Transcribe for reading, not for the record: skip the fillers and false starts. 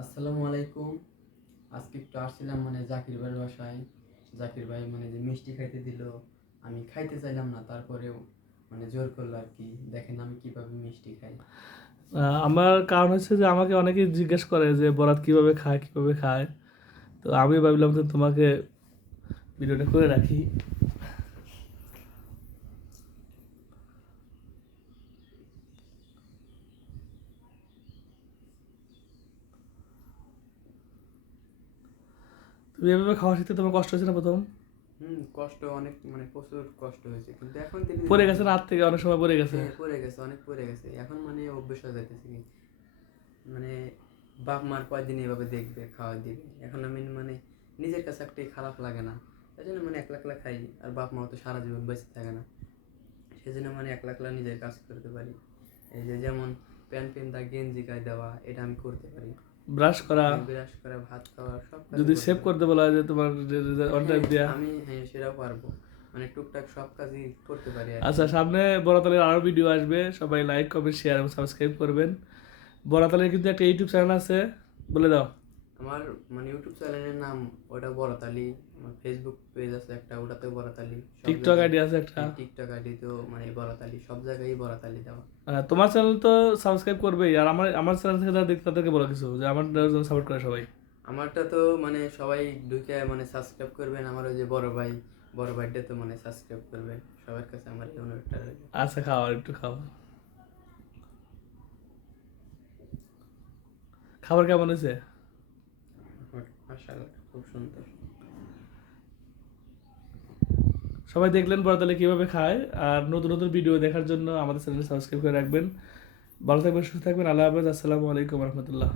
আসসালামু আলাইকুম। আজকে একটু আসছিলাম জাকির ভাইয়ের বাসায়। জাকির ভাই যে মিষ্টি খাইতে দিল, আমি খাইতে চাইলাম না, তারপরেও জোর করলো আর কি। দেখেন আমি কিভাবে মিষ্টি খাই। আমার কারণ হচ্ছে যে আমাকে অনেকেই জিজ্ঞেস করে যে বরাত কিভাবে খায় কিভাবে খায়। তো আমি ভাবলাম যে তোমাকে ভিডিওটা করে রাখি। তুমি এভাবে খাওয়া শিখতে তোমার কষ্ট হয়েছে না প্রথম? কষ্ট অনেক, প্রচুর কষ্ট হয়েছে, কিন্তু এখন ধীরে পড়ে ধীরে গেছে না, হাত থেকে অনেক সময় পড়ে গেছে? হ্যাঁ, পড়ে গেছে, অনেক পড়ে গেছে। এখন অভ্যেস হয়ে যাইতেছে কি, মানে বাপ মার কয়দিন এভাবে দেখবে, খাওয়া দিবে। এখন আমি নিজের কাছে একটাই খারাপ লাগে না, তাই জন্য একলা একলা খাই। আর বাপ মাও তো সারা জীবন বেঁচে থাকে না, সেজন্য একলা একলা নিজের কাজ করতে পারি। এই যে যেমন প্যান্ট পিন্দা, গেঞ্জি গায়ে দেওয়া, এটা আমি করতে পারি। ব্রাশ করা, বিরাস করা, ভাত খাওয়া, সব কাজ যদি সেভ করতে বলা হয় যে তোমার অন টাইম দিয়া। আমি সেটাও পারবো, টুকটাক সব কাজই করতে পারি আর কি। আচ্ছা, সামনে বরাতালের আরও ভিডিও আসবে, সবাই লাইক কমেন্ট শেয়ার এবং সাবস্ক্রাইব করবেন। বরাতালের কিন্তু একটা ইউটিউব চ্যানেল আছে, বলে দাও। আমার ইউটিউব চ্যানেলের নাম ওটা বরাতালি। আমার ফেসবুক পেজ আছে একটা, ওটাতে বরাতালি। টিকটক আইডি আছে একটা। টিকটক আইডি তো বরাতালি, সব জায়গায় বরাতালি দেওয়া। তোমার চ্যানেল তো সাবস্ক্রাইব করবেই, আর আমার চ্যানেল থেকে যারা দেখতে তাদেরকে বলো কিছু, যে আমার জন্য সাপোর্ট করে সবাই। আমারটা তো সবাই ঢুকে সাবস্ক্রাইব করবেন। আমার ওই যে বড় ভাইটা তো সাবস্ক্রাইব করবেন। সবার কাছে আমার এই অনুরোধটা রইল। আচ্ছা, খাও, আর একটু খাও। খাবার কেমন হয়েছে? মাশাআল্লাহ, খুব সুন্দর। সবাই দেখলেন বরাতালে কিভাবে খায়। আর নতুন নতুন ভিডিও দেখার জন্য আমাদের চ্যানেল সাবস্ক্রাইব করে রাখবেন। ভালো থাকবেন, সুস্থ থাকবেন। আল্লাহ হাফেজ। আসসালামু আলাইকুম রহমতুল্লাহ।